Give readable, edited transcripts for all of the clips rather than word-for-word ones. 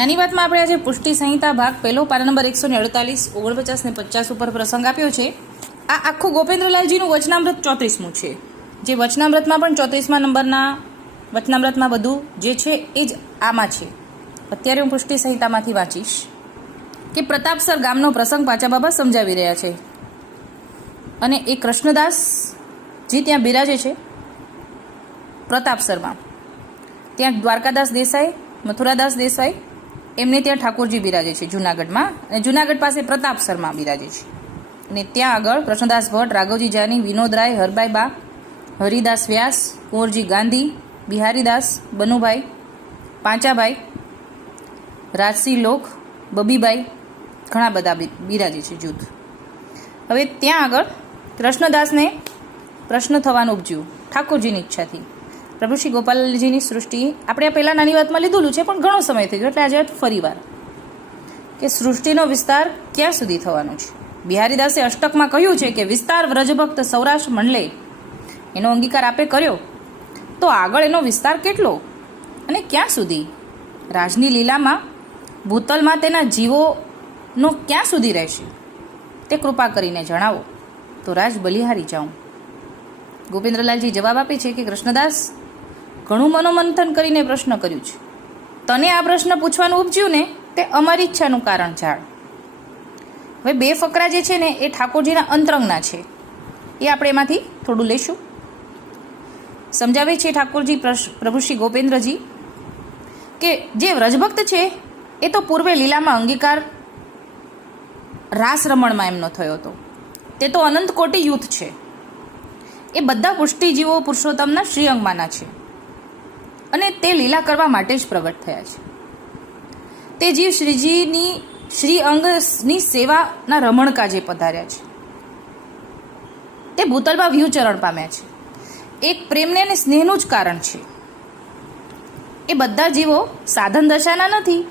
નાની વાતમાં આપણે આજે પુષ્ટિ સંહિતા ભાગ પહેલો પાના નંબર 148, 49 ને 50 ઉપર પ્રસંગ આપ્યો છે. આ આખું ગોપેન્દ્રલાલજીનું વચનામૃત 34મું છે. જે વચનામૃતમાં પણ 34મા નંબરના વચનામૃતમાં બધું જે છે એ જ આમાં છે. અત્યારે હું પુષ્ટિ સંહિતામાંથી વાંચીશ કે પ્રતાપસર ગામનો પ્રસંગ પાચા બાબા સમજાવી રહ્યા છે. અને એ કૃષ્ણદાસજી ત્યાં બિરાજે છે પ્રતાપસરમાં. ત્યાં દ્વારકાદાસ દેસાઈ, મથુરાદાસ દેસાઈ એમને ત્યાં ઠાકોરજી બિરાજે છે જુનાગઢમાં, અને જુનાગઢ પાસે પ્રતાપસરમાં બિરાજે છે. અને ત્યાં આગળ કૃષ્ણદાસ ભટ્ટ, રાઘવજી જાની, વિનોદ રાય, હરભાઈ બા, હરિદાસ વ્યાસ, કુંવરજી ગાંધી, બિહારીદાસ, બનુભાઈ, પાંચાભાઈ, રાજસિંહ લોક, બબીભાઈ, ઘણા બધા બિરાજે છે જૂથ. હવે ત્યાં આગળ કૃષ્ણદાસને પ્રશ્ન થવાનું ઉપજ્યું ઠાકોરજીની ઈચ્છાથી. પ્રભુ શ્રી ગોપાલજીની સૃષ્ટિ આપણે આ પહેલાં નાની વાતમાં લીધેલું છે, પણ ઘણો સમય થઈ ગયો એટલે આજે ફરીવાર કે સૃષ્ટિનો વિસ્તાર ક્યાં સુધી થવાનો છે. બિહારીદાસે અષ્ટકમાં કહ્યું છે કે વિસ્તાર વ્રજભક્ત સૌરાષ્ટ્ર મંડલે એનો અંગીકાર આપે કર્યો, તો આગળ એનો વિસ્તાર કેટલો અને ક્યાં સુધી? રાજની લીલામાં ભૂતલમાં તેના જીવોનો ક્યાં સુધી રહેશે તે કૃપા કરીને જણાવો, તો રાજ બલિહારી જાઉં. ગોપેન્દ્રલાલજી જવાબ આપે છે કે કૃષ્ણદાસ, ઘણું મનોમંથન કરીને પ્રશ્ન કર્યું છે. તને આ પ્રશ્ન પૂછવાનું ઉપજ્યું ને તે અમારી ઈચ્છાનું કારણ જાણ. હવે બે ફકરા જે છે ને એ ઠાકોરજીના અંતરંગના છે, એ આપણે એમાંથી થોડું લઈશું. સમજાવે છે ઠાકોરજી પ્રભુ શ્રી ગોપેન્દ્રજી કે જે વ્રજભક્ત છે એ તો પૂર્વે લીલામાં અંગીકાર રાસ રમણમાં એમનો થયો હતો. તે તો અનંત કોટી યુથ છે. એ બધા પુષ્ટિજીવો પુરુષોત્તમના શ્રીઅંગમાંના છે અને તે લીલા કરવા માટે જ પ્રગટ થયા છે. તે જીવ શ્રીજીની શ્રી અંગની સેવાના રમણકા જે પધાર્યા છે, તે ભૂતલમાં વ્યુચરણ પામ્યા છે. એક પ્રેમને અને સ્નેહનું જ કારણ છે. એ બધા જીવો સાધન દશાના નથી,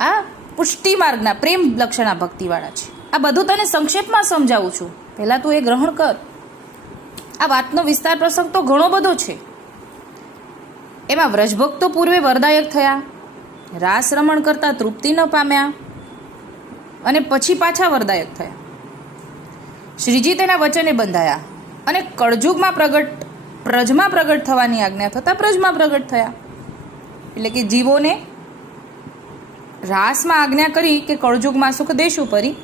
આ પુષ્ટિ માર્ગના પ્રેમ લક્ષણના ભક્તિવાળા છે. આ બધું તને સંક્ષેપમાં સમજાવું છું, પહેલાં તું એ ગ્રહણ કર. આ વાતનો વિસ્તાર પ્રસંગ તો ઘણો બધો છે. એમાં વ્રજભક્તો પૂર્વે વરદાયક થયા, રાસ રમણ કરતા તૃપ્તિ ન પામ્યા અને પછી પાછા વરદાયક થયા. શ્રીજી તેના વચને બંધાયા અને કળજુગમાં પ્રજમાં પ્રગટ થવાની આજ્ઞા થતાં પ્રજમાં પ્રગટ થયા. એટલે કે જીવોને રાસમાં આજ્ઞા કરી કે કળજુગમાં સુખ દેશું પરી,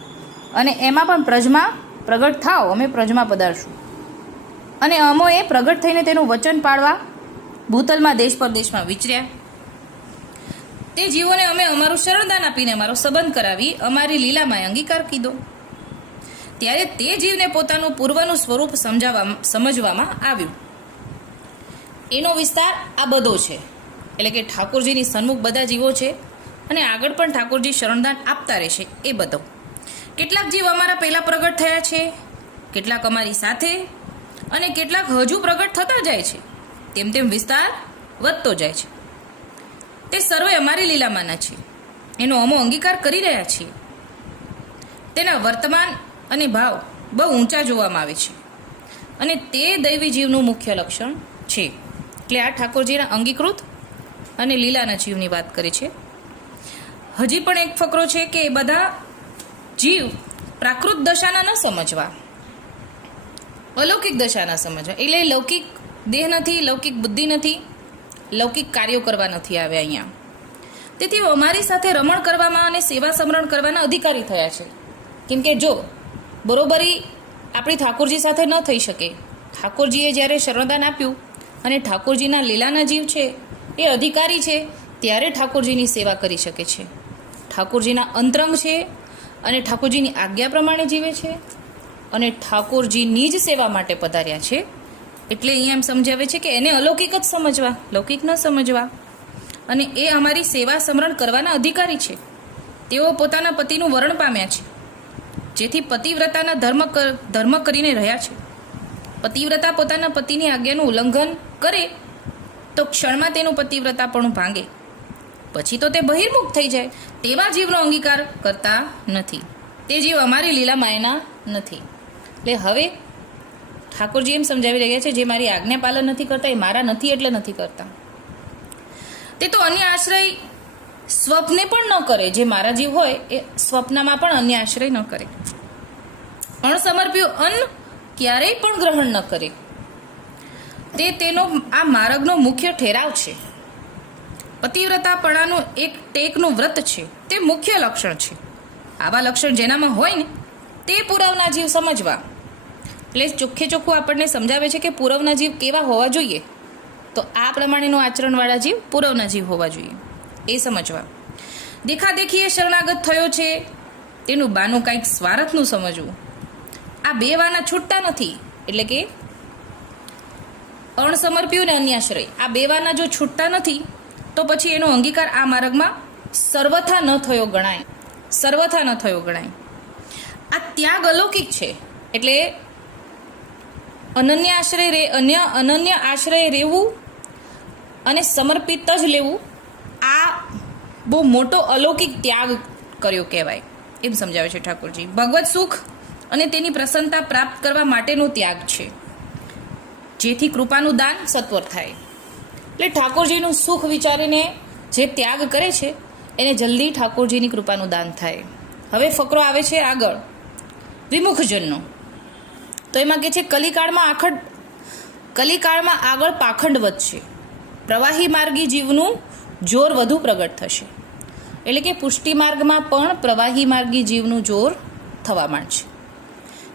અને એમાં પણ પ્રજમાં પ્રગટ થાવ, અમે પ્રજમાં પધારશું. અને અમોએ પ્રગટ થઈને તેનું વચન પાળવા ભૂતલમાં દેશ પરદેશમાં વિચર્યા. તે જીવોને અમે અમારું શરણદાન આપીને અમારો સંબંધ કરાવી અમારી લીલામાં અંગીકાર કીધો. ત્યારે તે જીવને પોતાનું પૂર્વનું સ્વરૂપ સમજવામાં આવ્યું. એનો વિસ્તાર આ બધો છે. એટલે કે ઠાકોરજીની સન્મુખ બધા જીવો છે અને આગળ પણ ઠાકોરજી શરણદાન આપતા રહેશે. એ બધો કેટલાક જીવ અમારા પહેલાં પ્રગટ થયા છે, કેટલાક અમારી સાથે, અને કેટલાક હજુ પ્રગટ થતા જાય છે. તેમ તેમ વિસ્તાર વધતો જાય છે. તે સર્વે અમારી લીલામાંના છે, એનો અમો અંગીકાર કરી રહ્યા છીએ. તેના વર્તમાન અને ભાવ બહુ ઊંચા જોવામાં આવે છે, અને તે દૈવી જીવનું મુખ્ય લક્ષણ છે. એટલે આ ઠાકોરજીના અંગીકૃત અને લીલાના જીવની વાત કરે છે. હજી પણ એક ફકરો છે કે એ બધા જીવ પ્રાકૃત દશાના ન સમજવા, અલૌકિક દશાના સમજવા. એટલે લૌકિક દેહ નથી, લૌકિક બુદ્ધિ નથી, લૌકિક કાર્યો કરવા નથી આવ્યા અહીંયા. તેથી અમારી સાથે રમણ કરવામાં અને સેવા સમરણ કરવાના અધિકારી થયા છે. કેમ કે જો બરોબરી આપણી ઠાકોરજી સાથે ન થઈ શકે, ઠાકોરજીએ જ્યારે શરણદાન આપ્યું અને ઠાકોરજીના લીલાના જીવ છે એ અધિકારી છે, ત્યારે ઠાકોરજીની સેવા કરી શકે છે. ઠાકોરજીના અંતરંગ છે અને ઠાકોરજીની આજ્ઞા પ્રમાણે જીવે છે અને ઠાકોરજીની જ સેવા માટે પધાર્યા છે. એટલે અહીંયા એમ સમજાવે છે કે એને અલૌકિક જ સમજવા, લૌકિક ન સમજવા. અને એ અમારી સેવા સમરણ કરવાના અધિકારી છે. તેઓ પોતાના પતિનું વરણ પામ્યા છે, જેથી પતિવ્રતાના ધર્મ કરીને રહ્યા છે. પતિવ્રતા પોતાના પતિની આજ્ઞાનું ઉલ્લંઘન કરે તો ક્ષણમાં તેનું પતિવ્રતાપણું ભાંગે, પછી તો તે બહિર્મુખ થઈ જાય. તેવા જીવનો અંગીકાર કરતા નથી. તે જીવ અમારી લીલામાં એના નથી. એટલે હવે ઠાકોરજી એમ સમજાવી રહ્યા છે, જે મારી આજ્ઞા પાલન નથી કરતા એ મારા નથી એટલે નથી કરતા. તે તો અન્ય આશ્રય સ્વપ્ને પણ ન કરે. જે મારા જીવ હોય એ સ્વપ્નમાં પણ અન્ય આશ્રય ન કરે. અણસમર્પ્યું અન્ન ક્યારેય પણ ગ્રહણ ન કરે. તે તેનો આ માર્ગનો મુખ્ય ઠેરાવ છે. પતિવ્રતાપણાનું એક ટેકનું વ્રત છે, તે મુખ્ય લક્ષણ છે. આવા લક્ષણ જેનામાં હોય ને તે પુરવના જીવ સમજવા. એટલે ચોખ્ખે ચોખ્ખું આપણને સમજાવે છે કે પુરવના જીવ કેવા હોવા જોઈએ. તો આ પ્રમાણેનો આચરણવાળા જીવ પુરવના જીવ હોવા જોઈએ એ સમજવા. દેખાદેખીએ શરણાગત થયો છે તેનું બાનું કંઈક સ્વાર્થનું સમજવું. આ બે વાના છૂટતા નથી. એટલે કે અણસમર્પ્યું ને અન્યાશ્રય આ બે વાના જો છૂટતા નથી તો પછી એનો અંગીકાર આ માર્ગમાં સર્વથા ન થયો ગણાય. સર્વથા ન થયો ગણાય. આ ત્યાગ અલૌકિક છે. એટલે અનન્ય આશ્રય રહેવું અને સમર્પિત જ લેવું આ બહુ મોટો અલૌકિક ત્યાગ કર્યો કહેવાય એમ સમજાવે છે ઠાકોરજી. ભગવત સુખ અને તેની પ્રસન્નતા પ્રાપ્ત કરવા માટેનો ત્યાગ છે, જેથી કૃપાનું દાન સત્વર થાય. એટલે ઠાકોરજીનું સુખ વિચારીને જે ત્યાગ કરે છે એને જલ્દી ઠાકોરજીની કૃપાનું દાન થાય. હવે ફકરો આવે છે આગળ વિમુખજનનો. તો એમાં કે છે કલિકાળમાં આગળ પાખંડ વધશે, પ્રવાહી માર્ગી જીવનું જોર વધુ પ્રગટ થશે. એટલે કે પુષ્ટિ માર્ગમાં પણ પ્રવાહી માર્ગી જીવનું જોર થવા માંડશે.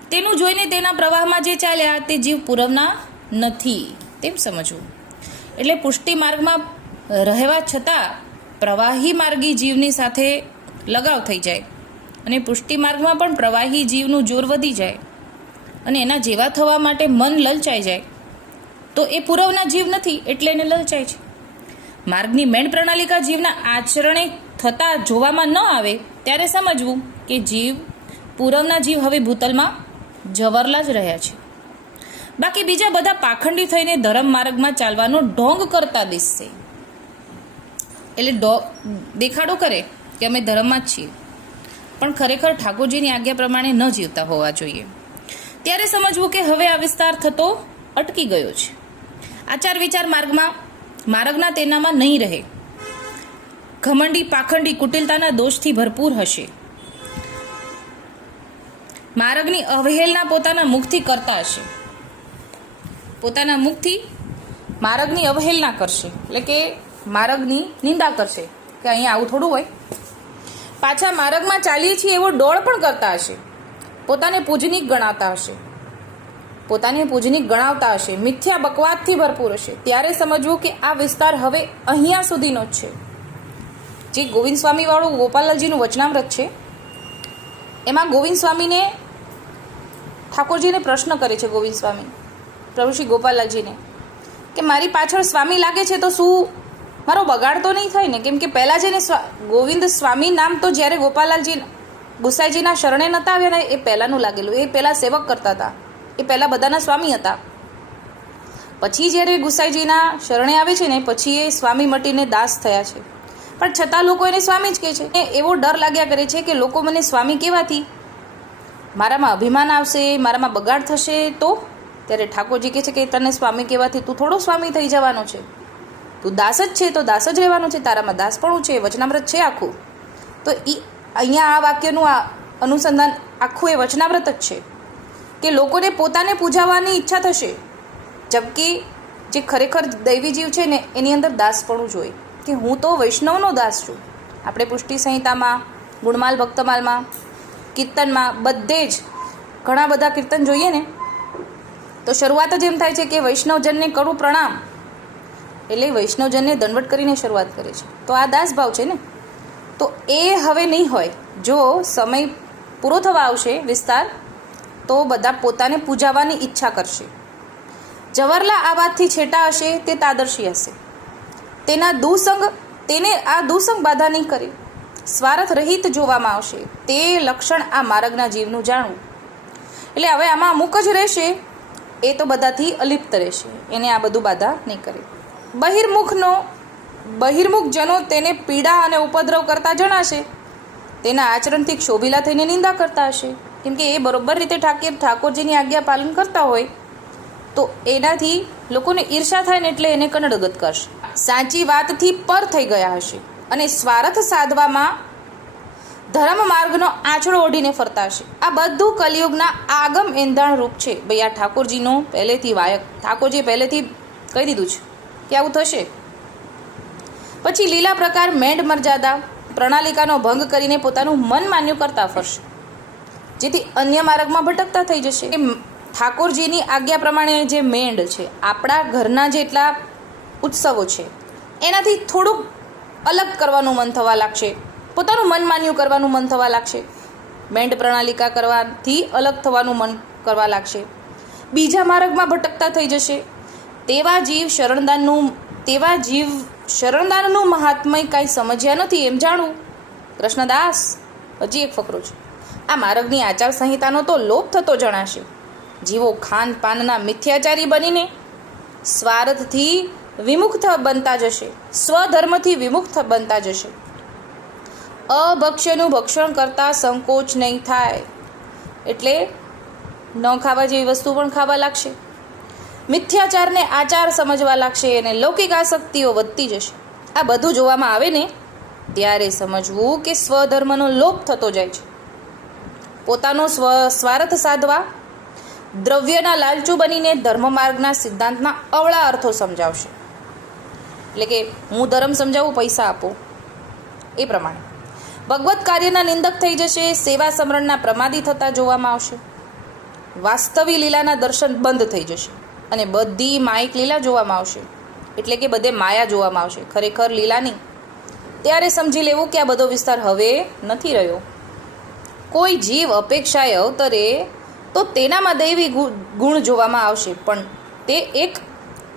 તેનું જોઈને તેના પ્રવાહમાં જે ચાલ્યા તે જીવ પુરવના નથી તેમ સમજવું. એટલે પુષ્ટિ માર્ગમાં રહેવા છતાં પ્રવાહી માર્ગી જીવની સાથે લગાવ થઈ જાય અને પુષ્ટિ માર્ગમાં પણ પ્રવાહી જીવનું જોર વધી જાય અને એના જેવા થવા માટે મન લલચાઈ જાય તો એ પુરવના જીવ નથી એટલે એને લલચાય છે. માર્ગની મેણ પ્રણાલિકા જીવના આચરણે થતાં જોવામાં ન આવે ત્યારે સમજવું કે જીવ પુરવના જીવ હવે ભૂતલમાં જવરલા જ રહ્યા છે. બાકી બીજા બધા પાખંડી થઈને ધર્મ માર્ગમાં ચાલવાનો ઢોંગ કરતા દિસશે. એટલે દેખાડો કરે કે અમે ધર્મમાં જ છીએ પણ ખરેખર ઠાકોરજીની આજ્ઞા પ્રમાણે ન જીવતા હોવા જોઈએ. ત્યારે સમજવું કે હવે આ વિસ્તાર થતો અટકી ગયો છે. આચાર વિચાર માર્ગના તેનામાં નહીં રહે. ઘમંડી પાખંડી કુટિલતાના દોષથી ભરપૂર હશે. માર્ગની અવહેલના પોતાના મુખથી કરતા હશે. પોતાના મુખથી માર્ગની અવહેલના કરશે. એટલે કે માર્ગની નિંદા કરશે કે અહીંયા આવું થોડું હોય. પાછા માર્ગમાં ચાલીએ છીએ એવો ડોળ પણ કરતા હશે. પોતાને પૂજનીક ગણાવતા હશે. મિથ્યા બકવાદથી ભરપૂર હશે. ત્યારે સમજવું કે આ વિસ્તાર હવે અહીંયા સુધીનો જ છે. જે ગોવિંદ સ્વામી વાળું ગોપાલજીનું વચનામૃત છે એમાં ગોવિંદ સ્વામીને ઠાકોરજીને પ્રશ્ન કરે છે ગોવિંદ સ્વામી પ્રભુ શ્રી ગોપાલજીને કે મારી પાછળ સ્વામી લાગે છે તો શું મારો બગાડ તો નહીં થાય ને? કેમ કે પહેલાં જેને ગોવિંદ સ્વામી નામ તો જ્યારે ગોપાલજી ગુસાઈજીના શરણે નહોતા આવ્યા ને એ પહેલાંનું લાગેલું. એ પહેલાં સેવક કરતા હતા. એ પહેલાં બધાના સ્વામી હતા. પછી જ્યારે ગુસાઈજીના શરણે આવે છે ને પછી એ સ્વામી મટીને દાસ થયા છે. પણ છતાં લોકો એને સ્વામી જ કહે છે. એવો ડર લાગ્યા કરે છે કે લોકો મને સ્વામી કહેવાથી મારામાં અભિમાન આવશે, મારામાં બગાડ થશે. તો ત્યારે ઠાકોરજી કહે છે કે તને સ્વામી કહેવાથી તું થોડો સ્વામી થઈ જવાનો છે. તું દાસ જ છે તો દાસ જ રહેવાનું છે. તારામાં દાસપણું છે. વચનામૃત છે આખું. તો અહીંયા આ વાક્યનું આ અનુસંધાન આખું એ વચનામૃત જ છે કે લોકોને પોતાને પૂજાવાની ઈચ્છા થશે, જબકી જે ખરેખર દૈવી જીવ છે ને એની અંદર દાસપણું જ હોય કે હું તો વૈષ્ણવનો દાસ છું. આપણે પુષ્ટિ સંહિતામાં, ગુણમાલ ભક્તમાલમાં, કીર્તનમાં બધે જ ઘણા બધા કીર્તન જોઈએ ને તો શરૂઆત જ એમ થાય છે કે વૈષ્ણવજનને કરું પ્રણામ. એટલે વૈષ્ણવજનને દંડવટ કરીને શરૂઆત કરે છે. તો આ દાસભાવ છે ને. તો એ હવે નહીં હોય. જો સમય પૂરો થવા આવશે વિસ્તાર તો બધા પોતાને પૂજાવાની ઈચ્છા કરશે. જવરલા આ વાતથી છેટા હશે તે તાદર્શી હશે. તેને આ દુસંગ બાધા નહીં કરે. સ્વાર્થ રહિત જોવામાં આવશે. તે લક્ષણ આ માર્ગના જીવનું જાણવું. એટલે હવે આમાં અમુક જ રહેશે એ તો બધાથી અલિપ્ત રહેશે. એને આ બધું બાધા નહીં કરે. બહિર્મુખ જનો તેને પીડા અને ઉપદ્રવ કરતા જણાશે. તેના આચરણથી ક્ષોભીલા થઈને નિંદા કરતા હશે. કેમ કે એ બરોબર રીતે ઠાકોરજીની આજ્ઞા પાલન કરતા હોય તો એનાથી લોકોને ઈર્ષા થાય ને એટલે એને કનડગત કરશે. સાચી વાતથી પર થઈ ગયા હશે અને સ્વાર્થ સાધવામાં ધર્મ માર્ગનો આંચળો ઓઢીને ફરતા હશે. આ બધું કલિયુગના આગમ એંધાણ રૂપ છે. ભાઈ આ ઠાકોરજીનો પહેલેથી વાયક, ઠાકોરજીએ પહેલેથી કહી દીધું છે કે આવું થશે. પછી લીલા પ્રકાર મેંઢ મર્યાદા પ્રણાલિકાનો ભંગ કરીને પોતાનું મન માન્યું કરતા ફરશે, જેથી અન્ય માર્ગમાં ભટકતા થઈ જશે. ઠાકોરજીની આજ્ઞા પ્રમાણે જે મેંઢ છે, આપણા ઘરના જેટલા ઉત્સવો છે એનાથી થોડુંક અલગ કરવાનું મન થવા લાગશે, પોતાનું મન માન્યું કરવાનું મન થવા લાગશે, મેંઢ પ્રણાલિકા કરવાથી અલગ થવાનું મન કરવા લાગશે, બીજા માર્ગમાં ભટકતા થઈ જશે. તેવા જીવ શરણદાનનું મહાત્મય કાંઈ સમજ્યા નથી એમ જાણવું. કૃષ્ણદાસ હજી એક ફકરો છે. આ માર્ગની આચાર સંહિતાનો તો લોપ થતો જણાશે. જીવો ખાન પાનના મિથ્યાચારી બનીને સ્વાર્થથી વિમુખ બનતા જશે, સ્વધર્મથી વિમુખ બનતા જશે. અભક્ષ્યનું ભક્ષણ કરતાં સંકોચ નહીં થાય એટલે ન ખાવા જેવી વસ્તુ પણ ખાવા લાગશે. મિથ્યાચારને આચાર સમજવા લાગશે અને લૌકિક આસક્તિઓ વધતી જશે. આ બધું જોવામાં આવે ને ત્યારે સમજવું કે સ્વધર્મનો લોપ થતો જાય છે. પોતાનો સ્વાર્થ સાધવા દ્રવ્યના લાલચુ બનીને ધર્મ માર્ગના સિદ્ધાંતના અવળા અર્થો સમજાવશે. એટલે કે હું ધર્મ સમજાવું, પૈસા આપો, એ પ્રમાણે ભગવત કાર્યના નિંદક થઈ જશે. સેવા સમરણના પ્રમાદી થતા જોવામાં આવશે. વાસ્તવિક લીલાના દર્શન બંધ થઈ જશે અને બધી માયિક લીલા જોવામાં આવશે. એટલે કે બધે માયા જોવામાં આવશે, ખરેખર લીલા નહીં. ત્યારે સમજી લેવું કે આ બધો વિસ્તાર હવે નથી રહ્યો. કોઈ જીવ અપેક્ષાએ અવતરે તો તેનામાં દૈવી ગુણ જોવામાં આવશે, પણ તે એક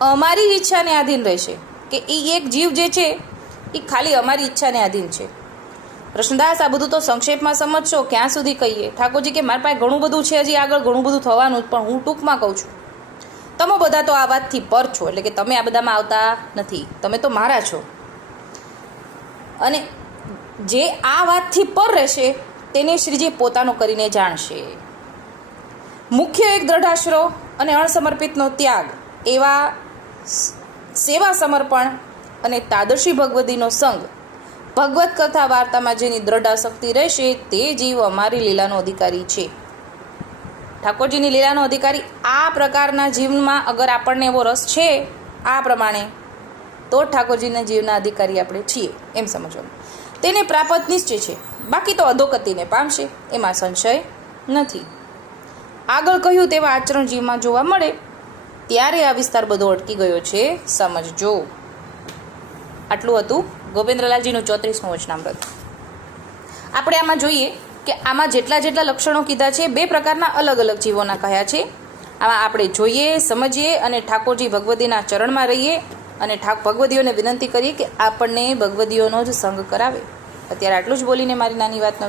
અમારી ઈચ્છાને આધીન રહેશે કે એ એક જીવ જે છે એ ખાલી અમારી ઈચ્છાને આધીન છે. કૃષ્ણદાસ આ બધું તો સંક્ષેપમાં સમજશો, ક્યાં સુધી કહીએ. ઠાકોરજી કે મારી પાસે ઘણું બધું છે, હજી આગળ ઘણું બધું થવાનું, પણ હું ટૂંકમાં કહું છું. તમે બધા તો આ વાતથી પર છો, એટલે કે તમે આ બધામાં આવતા નથી, તમે તો મારા છો. અને જે આ વાતથી પર રહેશે તેને શ્રીજી પોતાનો કરીને જાણશે. મુખ્ય એક દ્રઢાશરો અને અણસમર્પિતનો ત્યાગ, એવા સેવા સમર્પણ અને તાદર્શી ભગવદીનો સંગ, ભગવત કથા વાર્તામાં જેની દ્રઢ આસક્તિ રહેશે તે જીવ અમારી લીલાનો અધિકારી છે. ઠાકોરજીની લીલાનો અધિકારી આ પ્રકારના જીવનમાં અગર આપણને એવો રસ છે આ પ્રમાણે, તો ઠાકોરજીના જીવના અધિકારી આપણે છીએ એમ સમજવાનું. તેને પ્રાપ્ત નિશ્ચય છે, બાકી તો અધોગતિને પામશે, એમાં સંશય નથી. આગળ કહ્યું તેવા આચરણ જીવમાં જોવા મળે ત્યારે આ વિસ્તાર બધો અટકી ગયો છે, સમજજો. આટલું હતું ગોવિંદલાલજીનું 34મું વચનામૃત. આપણે આમાં જોઈએ કે આમાં જેટલા લક્ષણો કીધા છે, 2 પ્રકારના અલગ અલગ જીવોના કહ્યા છે. આમાં આપણે જોઈએ, સમજીએ અને ઠાકોરજી ભગવદીના ચરણમાં રહીએ અને ભગવદીઓને વિનંતી કરીએ કે આપણને ભગવદીઓનો જ સંગ કરાવે. અત્યારે આટલું જ બોલીને મારી નાની વાતનો